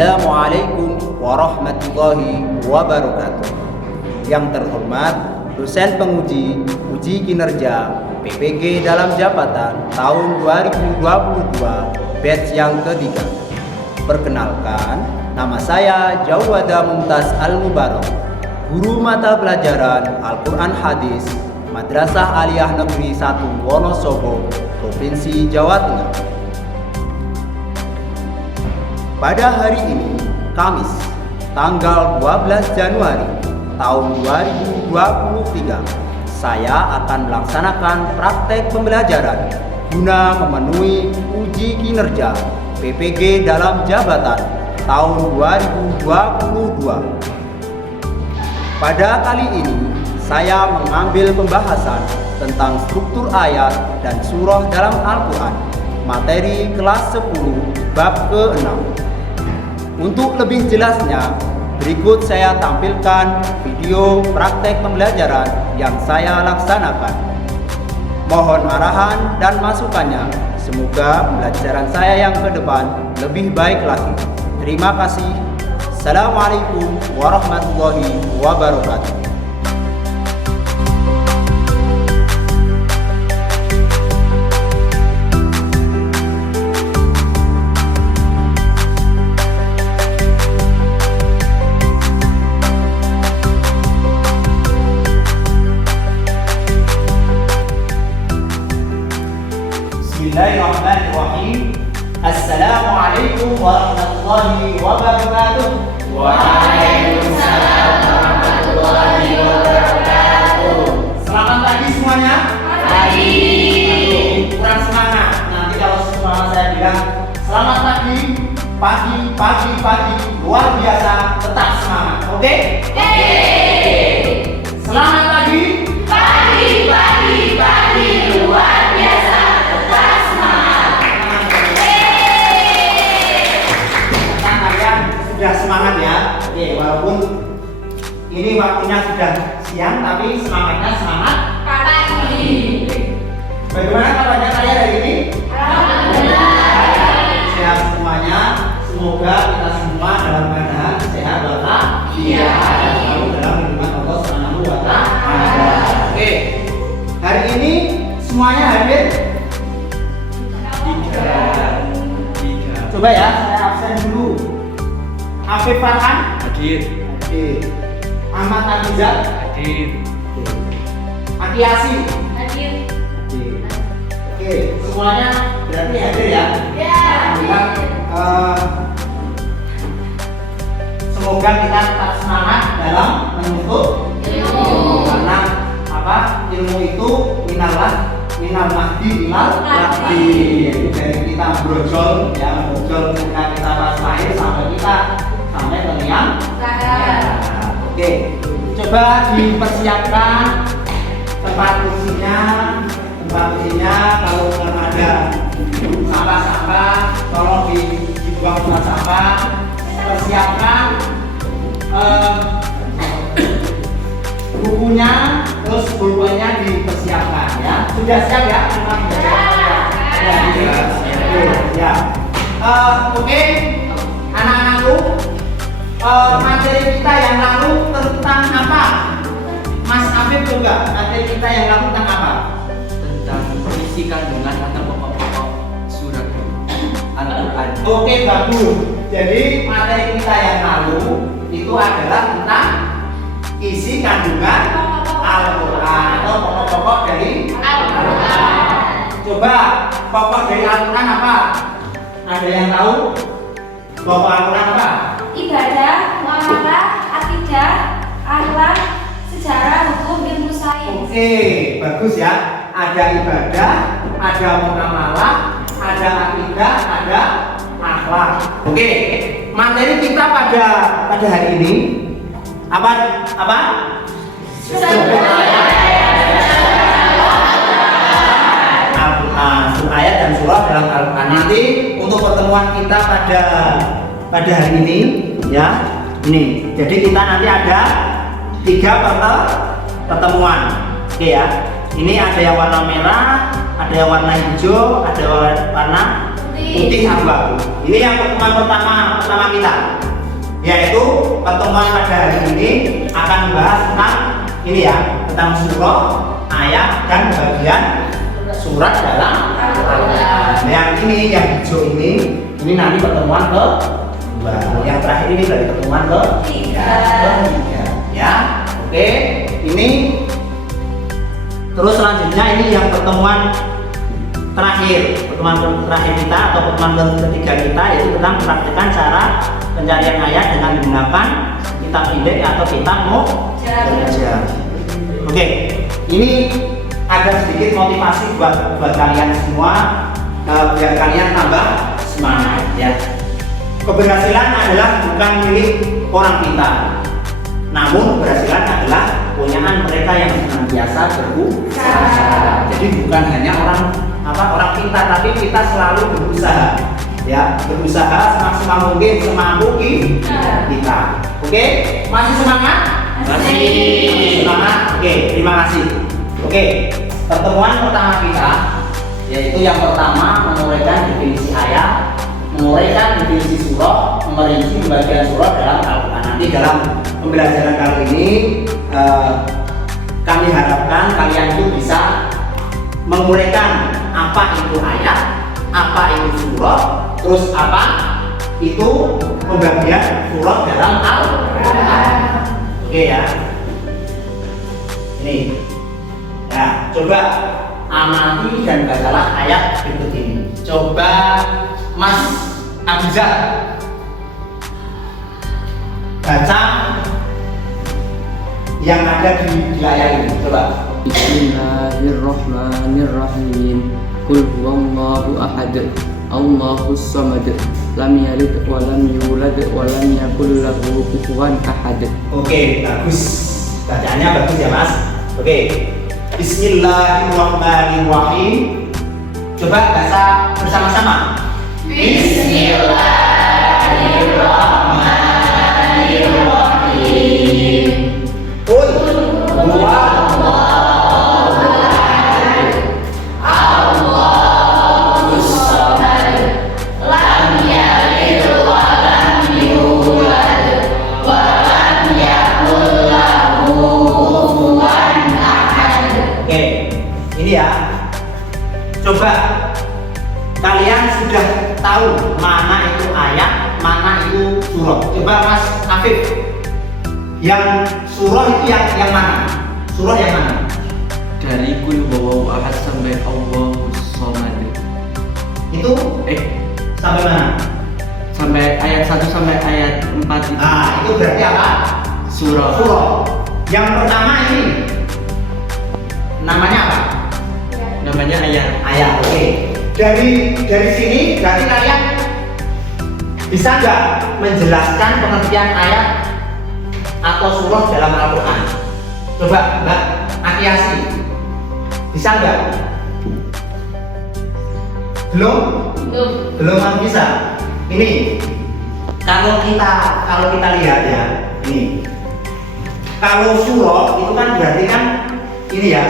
Assalamualaikum warahmatullahi wabarakatuh. Yang terhormat dosen penguji uji kinerja PPG dalam jabatan tahun 2022 batch yang ketiga. Perkenalkan, nama saya Jawada Mumtaz Al-Mubarak, guru mata pelajaran Al-Quran Hadis Madrasah Aliyah Negeri 1 Wonosobo, Provinsi Jawa Tengah. Pada hari ini, Kamis, tanggal 12 Januari tahun 2023, saya akan melaksanakan praktek pembelajaran guna memenuhi uji kinerja PPG dalam jabatan tahun 2022. Pada kali ini, saya mengambil pembahasan tentang struktur ayat dan surah dalam Al-Quran, materi kelas 10, bab ke-6. Untuk lebih jelasnya, berikut saya tampilkan video praktek pembelajaran yang saya laksanakan. Mohon arahan dan masukannya. Semoga pembelajaran saya yang ke depan lebih baik lagi. Terima kasih. Assalamualaikum warahmatullahi wabarakatuh. Bismillahirrahmanirrahim. Assalamualaikum warahmatullahi wabarakatuh. Waalaikumsalam warahmatullahi wabarakatuh. Selamat pagi semuanya. Pagi. Aduh, kurang semangat. Nanti kalau semua saya bilang selamat pagi, luar biasa, tetap semangat. Oke? Selamat pagi. Pagi, luar biasa, tetap semangat. Nah, kalian sudah semangat ya. Oke, walaupun ini waktunya sudah siang, tapi semangatnya semangat Pagi. Bagaimana kabarnya kalian hari ini? Alhamdulillah. Sehat semuanya. Semoga kita semua dalam keadaan sehat walafiat. Iya. Dan selalu dalam lindungan Allah Subhanahu wa Ta'ala. Oke. Hari ini semuanya hadir? Tiga. Coba ya, saya absen dulu. Afif Farhan? Hadir. Hadir. Ahmad Abizar? Hadir. Aki Yasin? Hadir. Hadir. Oke, semuanya berarti hadir ya? Ya. Alhamdulillah. Semoga kita tetap semangat dalam menuntut Ilmu. karena apa? Ilmu itu minal mahdi ilal lahdi. Dari kita brojol ya, brojol ketika kita pas lahir sampai ke liang. Oke, coba dipersiapkan tempat kursinya. Kalau ada sampah-sampah, tolong dibuang tempat sampah. Persiapkan bukunya, terus pulpennya dipersiapkan ya. Sudah siap ya? Ya. Oke, anak-anakku, materi kita yang lalu tentang apa? Mas Afif juga, materi kita yang lalu tentang apa? Tentang isi kandungan atau pokok-pokok surat Al-Quran. Oke, bagus. Jadi materi kita yang lalu itu adalah tentang isi kandungan Al-Quran atau pokok-pokok dari Al-Quran. Coba pokok dari Al-Quran apa? Ada yang tahu? Pokok Al-Quran apa? Ibadah, muamalah, akidah, akhlak, sejarah, hukum, ilmu sains. Oke, bagus ya. Ada ibadah, ada muamalah, ada akidah, ada akhlak. Oke, materi kita pada hari ini apa? Al-Quran, ayat dan surah dalam Al-Quran. Nanti untuk pertemuan kita pada hari ini ya. Ini. Jadi kita nanti ada 3 pertemuan. Oke ya. Ini ada yang warna merah, ada yang warna hijau, ada warna putih abu-abu. Ini yang pertemuan pertama kita, yaitu pertemuan pada hari ini akan membahas tentang ini ya, tentang surah, ayat dan bagian surat dalam Al-Quran. Yang ini, yang hijau ini nanti pertemuan kedua. Yang terakhir ini dari pertemuan ketiga. Ya, oke. Ini terus selanjutnya ini yang pertemuan terakhir kita atau pertemuan ketiga kita, yaitu tentang mempraktikkan cara pencarian ayat dengan menggunakan kitab indek atau kitab mujazaah. Oke, ini ada sedikit motivasi buat kalian semua, biar kalian tambah semangat ya. Keberhasilan adalah bukan milik orang pintar, namun keberhasilan adalah kepunyaan mereka yang senantiasa berusaha. Jadi bukan hanya orang pintar, tapi kita selalu berusaha ya, berusaha semaksimal mungkin semampu kita. Oke, masih semangat? Masih semangat. Oke, terima kasih. Oke, pertemuan pertama kita yaitu yang pertama menguraikan definisi ayat, menguraikan definisi surah, merinci pembagian surah dalam Al-Quran. Nanti dalam pembelajaran kali ini kami harapkan kalian itu bisa menguraikan apa itu ayat, apa itu surah, terus apa itu pembagian surah dalam Al-Quran. Oke ya. Ini ya, coba amati dan bacalah ayat berikut ini. Coba Mas Abizar baca yang ada di layar ini. Coba. Bismillahirrahmanirrahim. Qul huwallahu ahad, Allahus samad, lam yalid wa lam yulad wa lam yakul lahu kufuwan ahad. Oke, bagus. Bacaannya bagus ya, Mas. Oke. Bismillahirrahmanirrahim. Coba baca bersama-sama. Bismillahirrahmanirrahim. Qul huwallahu ahad, Allahus samad, lam yalid wa lam yulad wa lam yakul lahu kufuwan ahad. Oke, ini ya. Coba kalian sudah tahu mana itu ayat, mana itu surah. Coba Mas Afif, yang surah itu yang mana? Surah yang mana? Dari Qul huwallahu ahad sampai Allahus samad. Itu sampai mana? Sampai ayat 1 sampai ayat 4 itu. Nah, itu berarti apa? Surah. Yang pertama ini namanya apa? Namanya ayat. Ayat. Oke. Dari sini berarti kalian bisa nggak menjelaskan pengertian ayat atau surah dalam Al-Quran? Coba Mbak Akiasi, bisa nggak? Belum bisa. Ini kalau kita lihat ya, ini kalau surah itu kan berarti kan ini ya,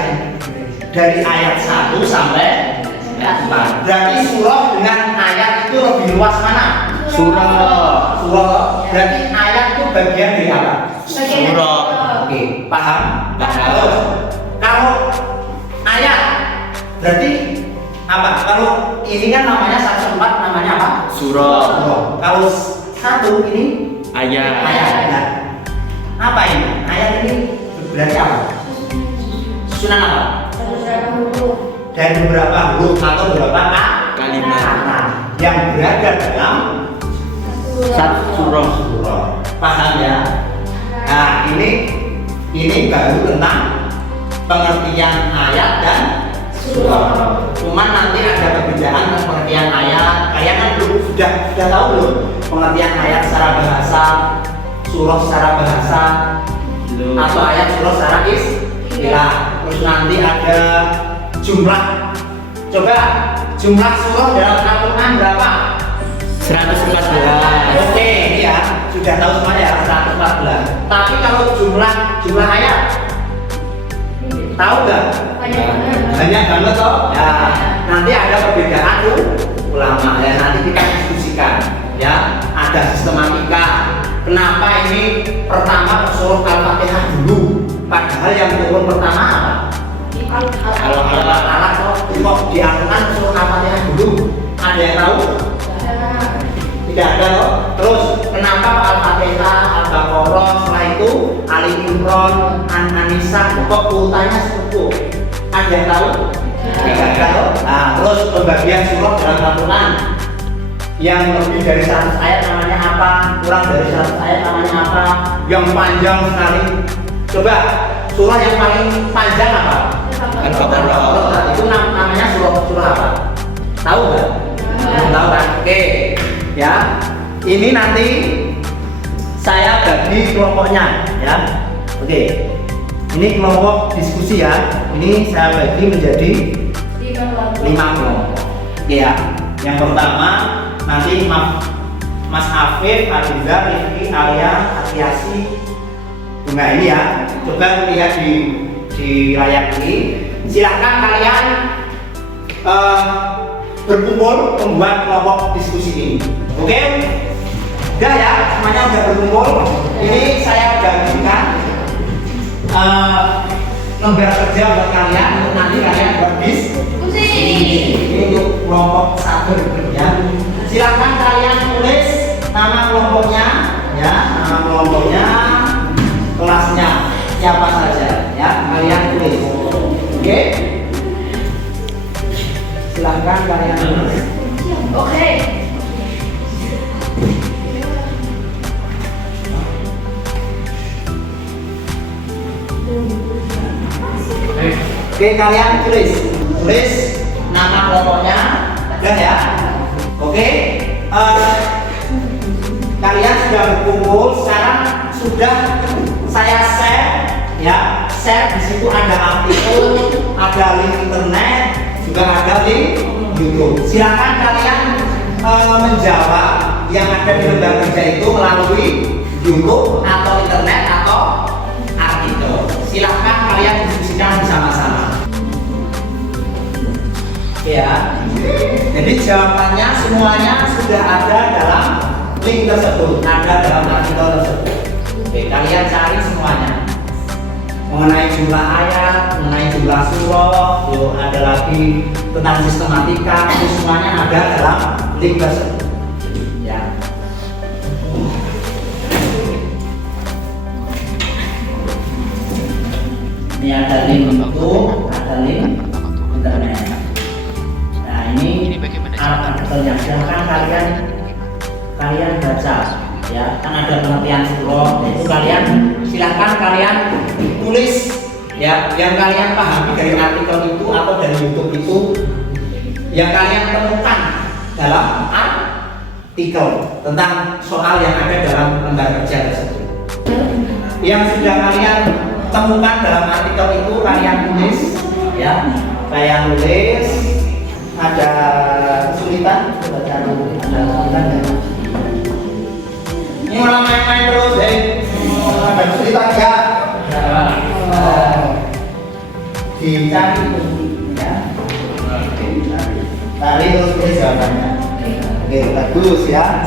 dari ayat 1 sampai 4. Berarti surah dengan ayat itu lebih luas mana? Surah. Berarti ayat itu bagian dari apa? Surah. Oke, paham? Terus kalau ayat berarti apa? Kalau ini kan namanya 1 4 namanya apa? Surah. Kalau 1 ini Ayat. Nah, apa ini? Ayat ini berarti apa? Susunan apa? Dari beberapa huruf atau beberapa kalimat yang berada dalam satu surah. Paham ya? Nah, ini baru tentang pengertian ayat dan surah. Cuman nanti ada perbedaan pengertian ayat. Kalian kan sudah tahu belum pengertian ayat secara bahasa, surah secara bahasa, atau ayat surah secara istilah. Terus nanti ada jumlah. Coba jumlah surah dalam Al-Quran berapa? 114. Oke, ini ya sudah tahu semua ya, 114. Tapi kalau jumlah ayat tahu nggak? Banyak banget toh. Ya, nanti ada perbedaan ulama. Ya, nanti kita diskusikan. Ya, ada sistematika. Kenapa ini pertama surah Al-Fatihah dulu? Padahal yang turun pertama apa? Kalau alat-alat kok diaturkan surah Al-Fatihah dulu? Ada yang tahu? Tidak ada loh. Terus kenapa Al-Fatihah, Al-Baqarah, setelah itu Ali Imran, An-Nisa, kok urutannya seperti itu? Ada yang tahu? Tidak ada loh. Nah, terus pembagian surah dalam Al-Quran yang lebih dari 100 ayat namanya apa? Kurang dari 100 ayat namanya apa? Yang panjang sekali. Coba surah yang paling panjang apa? Al-Baqarah. Itu namanya surah apa? Tahu nggak? Tahu kan? Oke. Ya, ini nanti saya bagi kelompoknya, ya. Oke, ini kelompok diskusi ya. Ini saya bagi menjadi 5 kelompok. Oke ya. Yang pertama nanti Mas Afif, Adiza, Rifki, Alia, Atiasi, Bunga ini ya. Coba lihat di layar ini. Silahkan kalian berkumpul membuat kelompok diskusi ini. Oke? Udah ya, semuanya udah berkumpul. Ini saya bagikan lembar kerja buat kalian untuk nanti kalian buat diskusi. Ini untuk kelompok 1 ya. Silakan kalian tulis nama kelompoknya, ya, nama kelompoknya, kelasnya siapa saja, ya, kalian tulis. Oke? Silahkan kalian tulis. Oke. Oke, kalian tulis nama kelompoknya, udah ya. Oke, kalian sudah berkumpul. Sekarang sudah saya share, ya. Share di situ ada artikel, ada link internet, juga ada link YouTube. Silakan kalian menjawab yang ada di lembar kerja itu melalui YouTube atau internet atau artikel. Silakan kalian diskusikan bersama-sama. Ya. Jadi jawabannya semuanya sudah ada dalam link tersebut, ada dalam artikel tersebut. Oke, kalian cari semuanya. Mengenai jumlah ayat, mengenai jumlah surah, ada lagi tentang sistematika, itu semuanya ada dalam link tersebut. Ya. Ini ada link YouTube, ada link internet. Nah, ini alat artikelnya. Silahkan kalian baca, ya. Kan ada pengertian surah, itu kalian silahkan kalian tulis, ya, yang kalian pahami dari artikel itu atau dari YouTube itu, yang kalian temukan dalam artikel tentang soal yang ada dalam lembar kerja tersebut. Yang sudah kalian temukan dalam artikel itu kalian tulis, ya. Kalian tulis. Ada kesulitan, ada kesulitan ya. Ini malah main-main terus, ada kesulitan ya. Dicari, ya. Cari terus tulis jawabannya. Oke, bagus ya.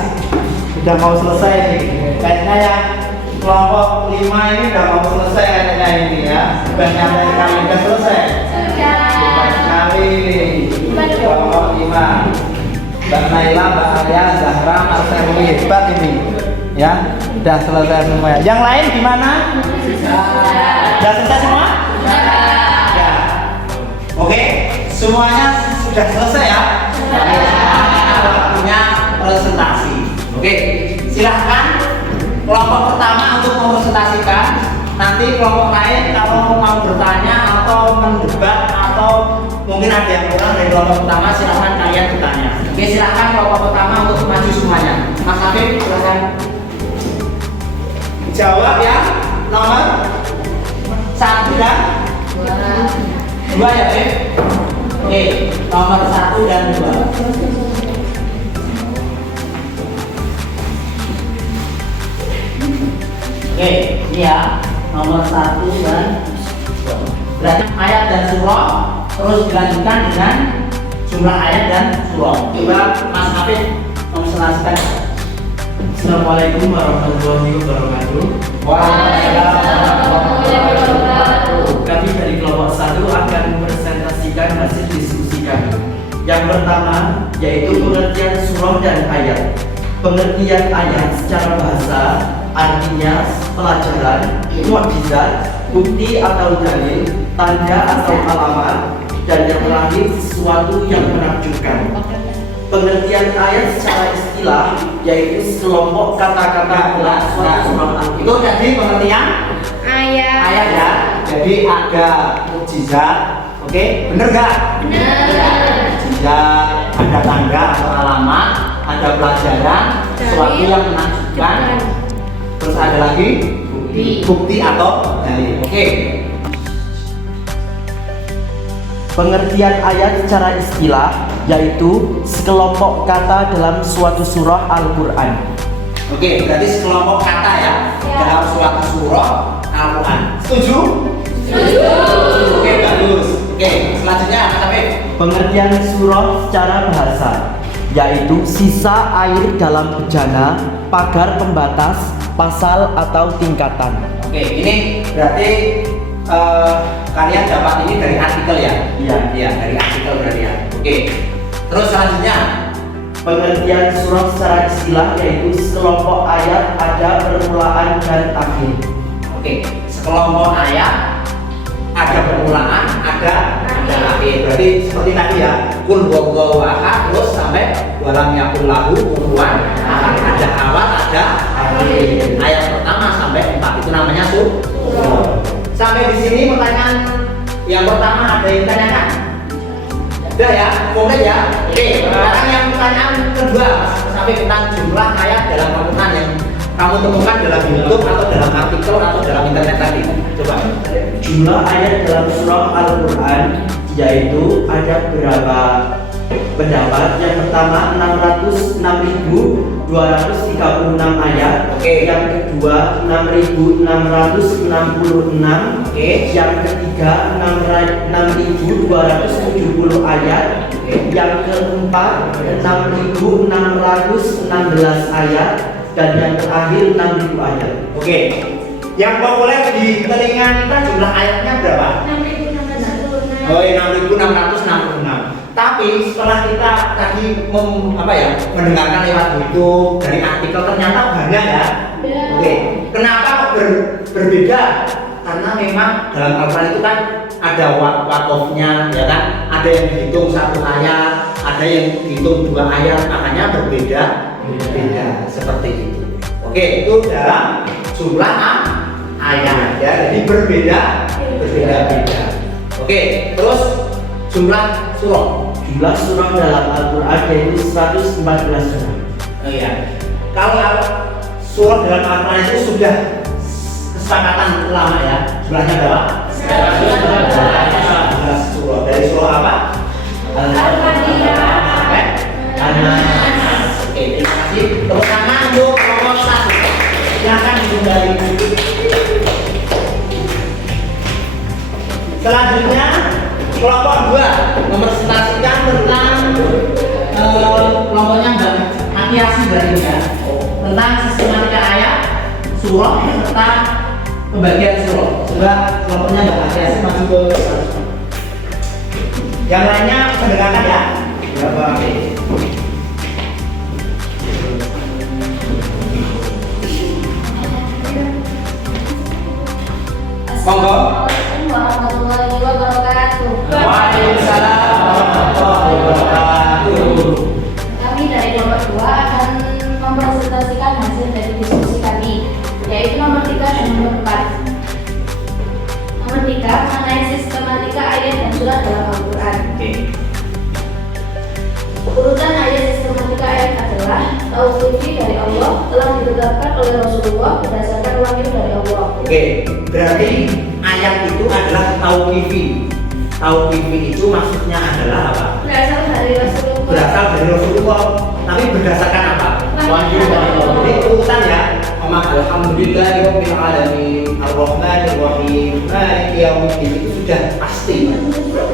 Sudah mau selesai nih. Kayaknya yang kelompok 5 ini udah mau selesai kayaknya ini ya. Sudah nyampe kali udah selesai. Sudah sekali. Kelompok 5. Mbak Naila, Mbak Alia, Zahra, Mas Erwi, hebat ini. Ya, sudah selesai semua. Yang lain gimana? Sudah selesai semua? Ya. Oke, semuanya sudah selesai ya. Waktunya presentasi. Oke, silahkan kelompok pertama untuk mempresentasikan. Nanti kelompok lain kalau mau bertanya atau mendebat atau mungkin ada yang kurang dari kelompok pertama, silahkan kalian bertanya. Oke, silahkan kelompok pertama untuk maju semuanya. Mas Afif, silahkan jawab ya. Nomor 1 dan 2 ya, Afif. Oke, nomor 1 dan 2. Oke, ini ya, nomor 1 dan 2. Berarti ayat dan surah terus dilanjutkan dengan jumlah ayat dan surah. Coba Mas Afif mempresentasikan. Assalamualaikum warahmatullahi wabarakatuh. Kami dari kelompok 1 akan mempresentasikan hasil diskusi kami. Yang pertama yaitu pengertian surah dan ayat. Pengertian ayat secara bahasa artinya pelajaran, mukjizat, bukti atau dalil, tanda atau alamat, dan yang terakhir sesuatu yang menakjubkan. Pengertian ayat secara istilah yaitu sekelompok kata-kata dalam suatu surah Al-Qur'an. Itu jadi pengertian ayat ya. Jadi ada mukjizat, oke, bener nggak? Benar. Mukjizat, ada tanda atau alamat, ada pelajaran, sesuatu yang menakjubkan. Terus ada lagi bukti atau dalil. Oke. Pengertian ayat secara istilah yaitu sekelompok kata dalam suatu surah Al-Qur'an. Oke, berarti sekelompok kata ya dalam suatu surah Al-Quran. Setuju? Setuju. Oke, bagus. Oke, selanjutnya Mas Afif. Pengertian surah secara bahasa yaitu sisa air dalam bejana, pagar pembatas, pasal atau tingkatan. Oke, ini berarti kalian dapat ini dari artikel ya? Iya. Iya, dari artikel berarti ya. Oke. Terus selanjutnya Pengertian surah secara istilah yaitu sekelompok ayat ada permulaan dan akhir. oke, sekelompok ayat ada permulaan, ada akhir. Berarti seperti tadi ya, kul huwallahu ahad terus sampai walam yakul lahu kufuwan ahad. Ada awal, ada akhir. Ayat pertama sampai 4 itu namanya surah. Sampai di sini pertanyaan yang pertama ada yang tanyakan? Udah ya, komplit ya. Oke, sekarang yang pertanyaan kedua sampai tentang jumlah ayat dalam Al-Quran yang kamu temukan dalam YouTube atau dalam artikel atau dalam internet tadi. Coba. Jumlah ayat dalam surah Al-Qur'an yaitu ada beberapa pendapat. Yang pertama 606.236 ayat. Oke. Yang kedua 6.666. Oke. Yang ketiga 6.270 ayat. Oke. Yang keempat 6.616 ayat. Dan yang terakhir 6.000 ayat. Oke. Yang populer di telinga kita jumlah ayatnya berapa? 6.666. Oh, 6.666. Tapi setelah kita tadi mendengarkan lewat YouTube dari artikel ternyata banyak ya. Oke, kenapa kok berbeda? Karena memang dalam Al-Quran itu kan ada wakofnya, ya kan? Ada yang dihitung 1 ayat, ada yang dihitung 2 ayat, makanya berbeda seperti itu. Oke, itu dalam jumlah ayat ya, jadi berbeda. Oke, terus jumlah surah. Jumlah surah dalam Al-Quran yaitu 114 surah. Oh iya. Kalau surah dalam Al-Quran itu sudah kesepakatan ulama ya. Jumlahnya berapa? 114 surah. Dari surah apa? Al-Fatihah. Sampai An-Nas. Oke, terima kasih. Tepuk tangan untuk kelompok 1. Silakan dikembali. Selanjutnya kelompok 2 mempresentasikan tentang kelompoknya Mbak Atiasi berarti ya, tentang sistematika ayat, surah serta pembagian surah. Coba kelompoknya Mbak Atiasi maju ke yang lainnya mendengarkan ya. Berapa? Monggo. Warahmatullahi wabarakatuh. Waalaikumsalam warahmatullahi wabarakatuh. Kami dari kelompok 2 akan mempresentasikan hasil dari diskusi kami, yaitu nomor 3 dan nomor 4. Nomor 3 mengenai sistematika ayat dan surat dalam Al-Quran. Oke. Urutan ayat sistematika ayat adalah tauqifi dari Allah, telah ditetapkan oleh Rasulullah berdasarkan wahyu dari Allah. Oke, berarti ayat itu adalah tauqifi. Tauqifi itu maksudnya adalah apa? Berasal dari Rasulullah. Berasal dari Rasulullah, tapi berdasarkan apa? Wahyu dari Allah. Ini urutan ya. Alhamdulillahirabbil alamin, arrahmanir rahim, maliki yaumiddin, itu sudah pasti.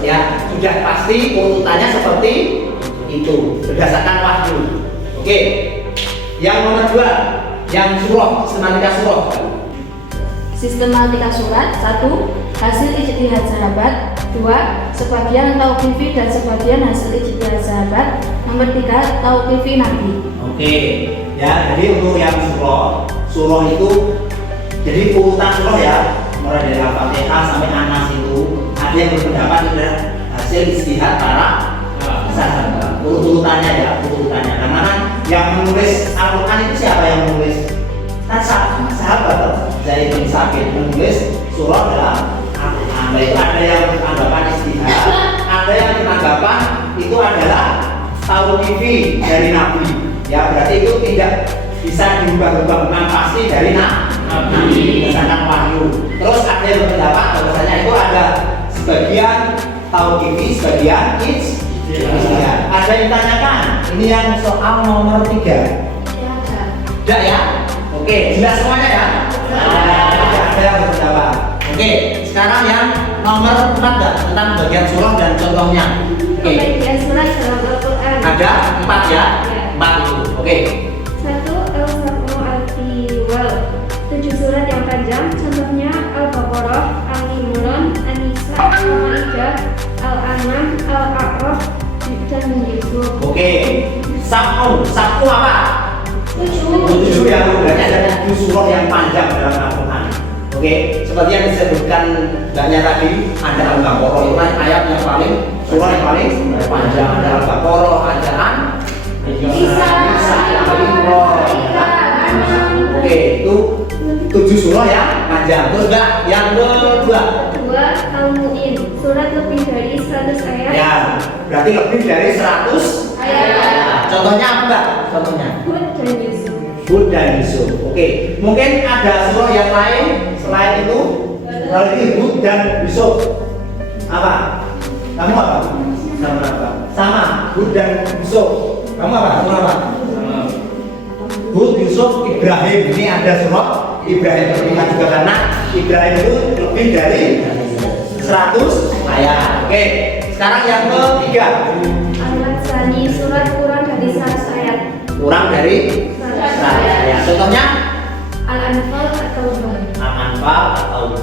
Ya, sudah pasti urutannya seperti itu berdasarkan wahyu. Oke. Yang nomor 2, yang surah, sistematika surah. Sistematika surat. 1. Hasil ijtihad sahabat. 2. Sebagian tauqifi dan sebagian hasil ijtihad sahabat. Nomor 3. Tauqifi Nabi. Oke. Ya, jadi untuk yang surah itu jadi urutan surah ya, mulai dari Al-Fatihah sampai An-Nas itu ada yang berpendapat adalah hasil ijtihad para sahabat. Urutannya ya, urutannya. Karena kan yang menulis Al-Quran itu siapa yang menulis? Kan sahabat Zaid bin Sabit menulis surah dalam Al-Quran. Itu ada yang beranggapan ijtihad, ada yang beranggapan itu adalah tauqifi dari Nabi. Ya, berarti itu tidak bisa diubah-ubah dengan pasti dari Nabi berdasarkan wahyu. Terus ada yang berpendapat bahwasanya itu ada sebagian tauqifi, sebagian ijtihad. Ada yang tanyakan, ini yang soal nomor 3. Tidak ya? Oke, jelas semuanya ya? Tidak ada yang berpendapat. Oke, sekarang yang nomor 4 tentang bagian surah dan contohnya. Oke. Bagian surat dalam Al-Quran. Ada 4 ya? 4 itu. Oke. 1. Al-Sab'u Al-Tiwal, 7 surat yang panjang. Contohnya Al-Baqarah, Al-Imran, An-Nisa, Al-Maidah, Al-An'am, Al-A'raf, dan Yusuf. Oke. Sab'u apa? 7 ya, berarti ada 7 surah yang panjang dalam Al-Quran. Oke, seperti yang disebutkan mbaknya tadi, ada Al-Baqarah, itu kan ayat yang paling, surah yang paling panjang. Ada Al-Baqarah, ada An-Nisa, Al-Imran. Oke, itu 7 surah yang panjang. Terus mbak, yang kedua? 2. Al-Mu'in, surat lebih dari 100 ayat. Ya, berarti lebih dari 100 ayat. Contohnya apa mbak? Contohnya? Hud dan Yusuf. Hud dan Yusuf. Oke, mungkin ada surah yang lain selain itu. Kalau ini Hud dan Yusuf, apa? Kamu apa? Sama apa? Sama. Hud dan Yusuf. Kamu apa? Kamu apa? Hud, Yusuf, Ibrahim. Ini ada surah Ibrahim berpihak juga karena Ibrahim itu lebih dari 100 ayat. Oke, sekarang yang ketiga. Al-Matsani, surat kurang dari 100 ayat. Kurang dari 100 ayat. Contohnya Al-Anfal atau Al-Anfal atau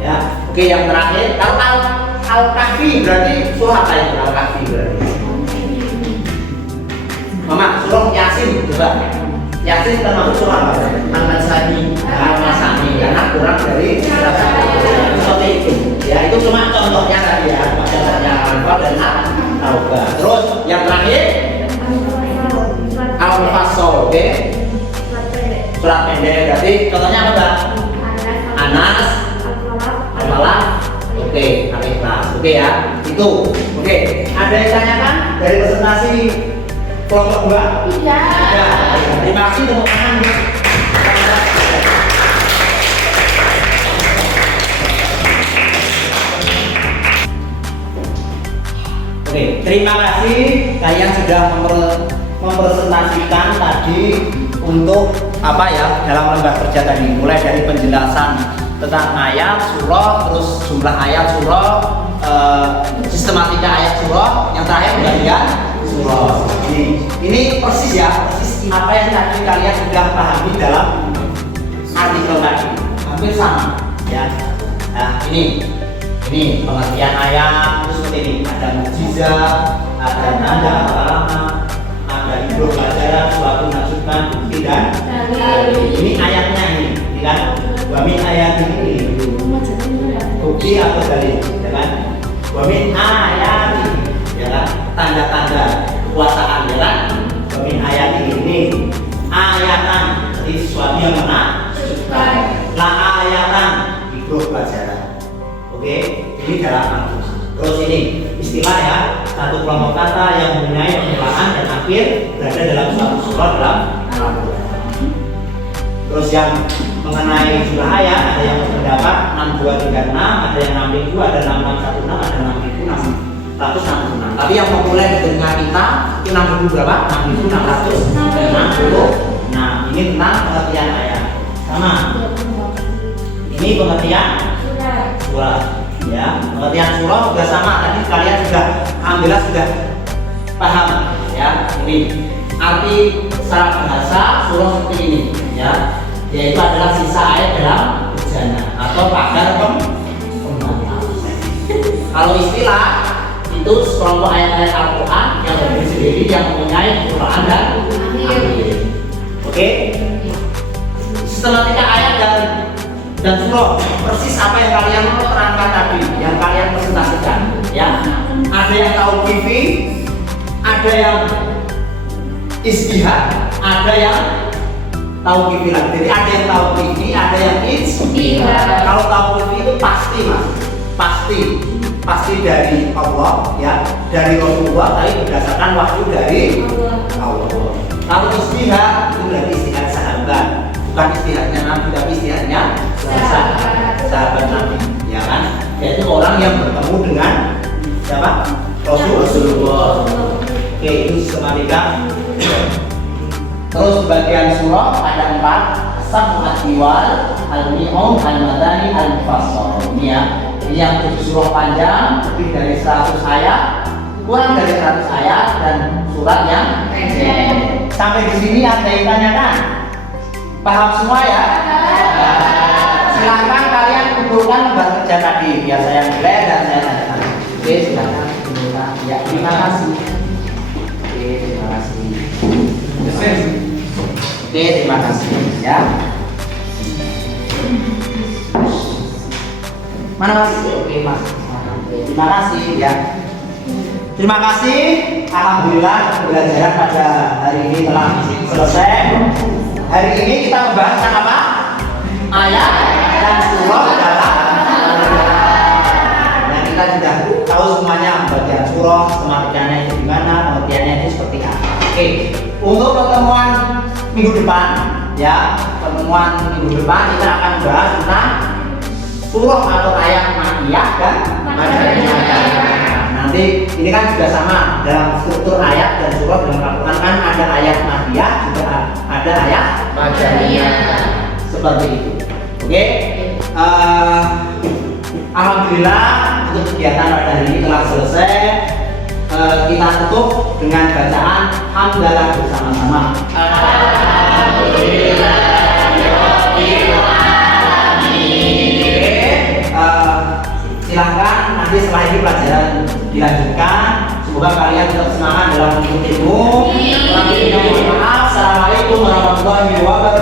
ya. Oke, yang terakhir kalau Al-Kahfi berarti surah apa itu? Al-Kahfi berarti Mama, surah Yasin coba. Yasin termasuk surah apa? Al-Masani. Al-Masani karena kurang dari 100 ayat. Seperti itu. Ya, itu cuma contohnya tadi ya. Contohnya Al-Anfal dan Al-Taubah. Terus yang terakhir Al-Fasol, oke? Surat pendek. Berarti contohnya apa, Mbak? Anas, Al-Falaq, oke, Al-Ikhlas, oke ya. Itu, oke. Ada yang tanyakan dari presentasi kelompok Mbak? Tidak. Ya, terima kasih tepuk tangan. Oke, terima kasih kalian sudah mempresentasikan tadi untuk apa ya dalam lembar kerja tadi, mulai dari penjelasan tentang ayat surah, terus jumlah ayat surah, sistematika ayat surah, yang terakhir pembagian surah. Ini persis ya, persis apa yang tadi kalian sudah pahami dalam artikel tadi, hampir sama ya. Nah ini pengertian ayat terus seperti ini, ada mukjizat, ada tanda alamat, ada ibrah pelajaran, suatu menunjukkan bukti dan ini ayatnya ini kan, wamin ayat ini bukti atau dalil, ya kan, wamin ayat ini, ya kan, tanda-tanda kekuasaan, ya kan, wamin ayat ini ayatan, jadi sesuatu yang menakjubkan, lah ayatan ibrah pelajaran. Oke, ini dalam Al-Quran. Terus ini istilah ya, satu kelompok kata yang mempunyai permulaan dan akhir berada dalam suatu surah dalam Al-Quran. Terus yang mengenai jumlah ayat, ada yang berpendapat 6236, ada yang 62, ada 6616, ada 6666. Tapi yang populer di telinga kita itu 6000 berapa? 6660. Nah, ini tentang pengertian ayat. Sama. Ini pengertian surat. Ya, pengertian surah juga sama. Tadi kalian sudah alhamdulillah sudah paham ya. Ini arti secara bahasa surah seperti ini ya, yaitu adalah sisa air dalam bejana atau pagar pembatas. Kalau istilah itu sekelompok ayat-ayat Al-Quran yang berdiri sendiri yang mempunyai Quran dan akhir. Oke? Sistematika ayat dan surah persis apa yang kalian terangkan tadi, yang kalian presentasikan ya. Ada yang tahu TV, ada yang istihad, ada yang tahu TV lagi. Jadi ada yang tahu TV, ada yang istihad. Kalau tahu TV itu pasti mas, pasti dari Allah ya, dari Rasulullah, tapi berdasarkan wahyu dari Allah. Kalau istihad itu berarti istihad sahabat, bukan istihadnya Nabi, tapi istihadnya sahabat Nabi, ya kan? Yaitu orang yang bertemu dengan siapa? Rasulullah. Oke, itu sistematika. Terus bagian surah ada 4: As-Sab'u At-Tiwal, Al-Mi'un, Al-Madani, Al-Mufassal. Ini ya. Ini yang 7 surah panjang, lebih dari 100 ayat, kurang dari 100 ayat, dan surat yang pendek. Sampai di sini ada yang tanyakan? Paham semua ya? Silakan kalian kumpulkan lembar kerja tadi, biar saya nilai dan saya tanyakan. Oke, silakan kumpulkan. Ya, terima kasih. Oke, terima kasih. Oke, terima kasih ya. Mana mas? Oke mas. Terima kasih ya. Terima kasih. Alhamdulillah pembelajaran pada hari ini telah selesai. Hari ini kita membahas apa? Ayat dan surah dalam Al-Quran. Nah, kita sudah tahu semuanya bagian surah, sistematikanya itu gimana, pengertiannya itu seperti apa. Oke, untuk pertemuan minggu depan ya, kita akan bahas tentang surah atau ayat makiyah dan madaniyah. Nanti ini kan juga sama dalam struktur ayat dan surah dalam Al-Quran kan ada ayat makiyah juga ada ayat madaniyah seperti itu. Oke, alhamdulillah untuk kegiatan pada hari ini telah selesai. Kita tutup dengan bacaan hamdalah bersama-sama. Alhamdulillah. Silahkan nanti setelah ini pelajaran dilanjutkan. Semoga kalian tetap semangat dalam menuntut ilmu. Assalamualaikum warahmatullahi wabarakatuh.